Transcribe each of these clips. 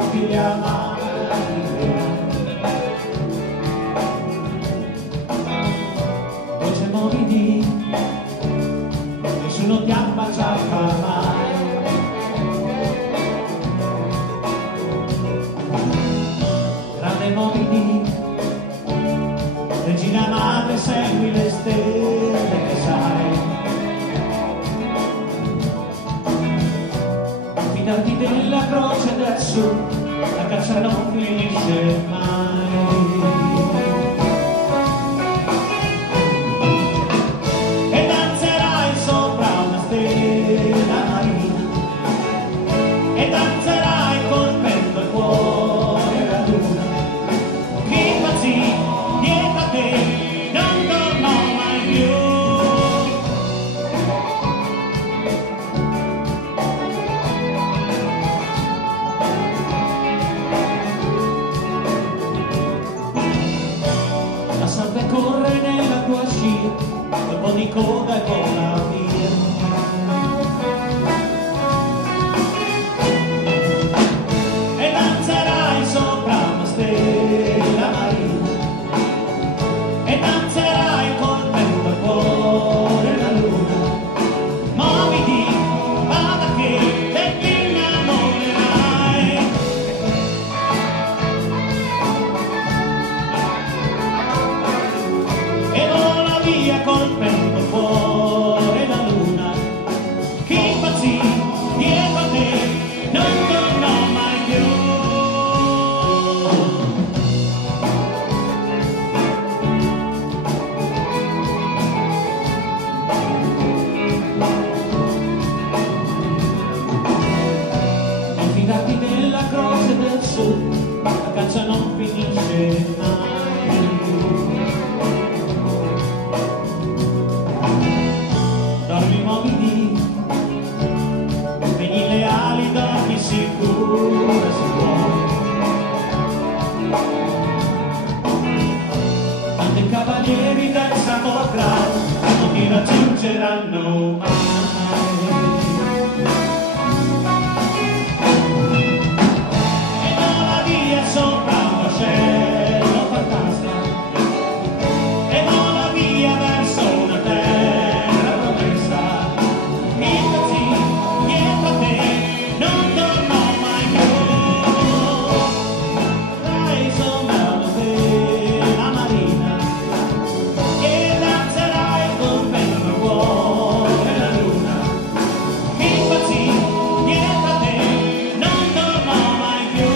tutti gli amati. Poi c'è morini, nessuno ti abbraccia mai. Grande morini, regina madre, segui le stelle che sai. Fidarti della croce del sud, la caccia non finisce mai. E danzerai sopra una stella marina, e danzerai colpendo il cuore e la luna. Chi impazzì dietro a te non tornò mai più. La santa corre nella tua scia, colpo di coda e vola via. E danzerai sopra una stella marina, e danzerai colpendo il cuore e la luna. Muoviti, vada che ti innamorerai. E vola via colpendo il cuore e la luna. Chi impazzì dietro a te non tornò mai più. Non fidarti della croce del sud, la caccia non finisce mai. Dormi, muoviti, spegni le ali d'occhi sicura si vuole. Tanti cavalieri del Santo Graal non ti raggiungeranno mai. E vola via sopra un vascello fantasma, e vola via verso una terra promessa. Impazzì dietro a te non tornò mai più. Dai sopra una stella marina, e danzerai colpendo il cuore e la luna. Impazzì dietro a te non tornò mai più.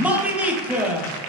Monique!